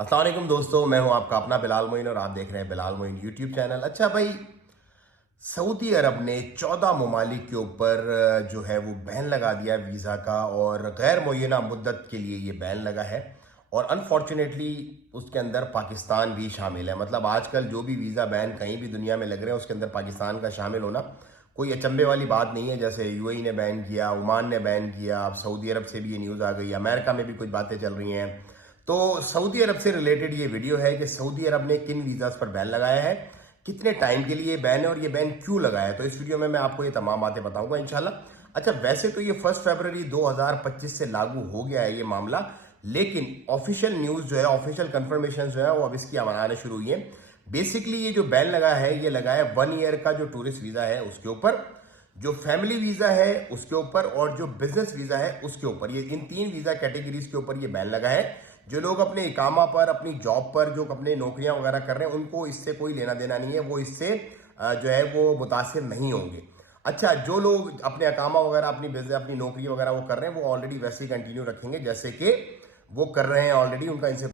अस्सलाम वालेकुम दोस्तों, मैं हूं आपका अपना बिलाल मोइन और आप देख रहे हैं बिलाल मोइन यूट्यूब चैनल। अच्छा भाई, सऊदी अरब ने 14 ममालिक के ऊपर जो है वो बैन लगा दिया वीज़ा का और गैर मुय्यना मुद्दत के लिए ये बैन लगा है। और अनफॉर्चुनेटली उसके अंदर पाकिस्तान भी शामिल है। मतलब आजकल जो भी वीज़ा बैन कहीं भी दुनिया में लग रहे हैं उसके अंदर पाकिस्तान का शामिल होना कोई अचंभे वाली बात नहीं है। जैसे यूएई ने बैन किया, ओमान ने बैन किया, अब सऊदी अरब से भी ये न्यूज़ आ गई, अमेरिका में भी कुछ बातें चल रही हैं। तो सऊदी अरब से रिलेटेड ये वीडियो है कि सऊदी अरब ने किन वीज़ास पर बैन लगाया है, कितने टाइम के लिए बैन है और ये बैन क्यों लगाया है। तो इस वीडियो में मैं आपको ये तमाम बातें बताऊंगा इंशाल्लाह। अच्छा, वैसे तो ये 1 फरवरी 2025 से लागू हो गया है ये मामला, लेकिन ऑफिशियल न्यूज़ जो है, ऑफिशियल कंफर्मेशन जो है वो अब इसकी आने शुरू हुई है। बेसिकली ये जो बैन लगा है ये लगा है 1 ईयर का जो टूरिस्ट वीज़ा है उसके ऊपर, जो फैमिली वीज़ा है उसके ऊपर और जो बिजनेस वीज़ा है उसके ऊपर। ये इन 3 वीज़ा कैटेगरीज के ऊपर ये बैन लगा है। जो लोग अपने इकामा पर, अपनी जॉब पर, जो अपने नौकरियां वगैरह कर रहे हैं उनको इससे कोई लेना देना नहीं है, वो इससे जो है वो मुतासिर नहीं होंगे। अच्छा, जो लोग अपने अकामा वगैरह, अपनी बिजनेस, अपनी नौकरी वगैरह वो कर रहे हैं वो ऑलरेडी वैसे ही कंटिन्यू रखेंगे जैसे कि वो कर रहे हैं ऑलरेडी, उनका इनसे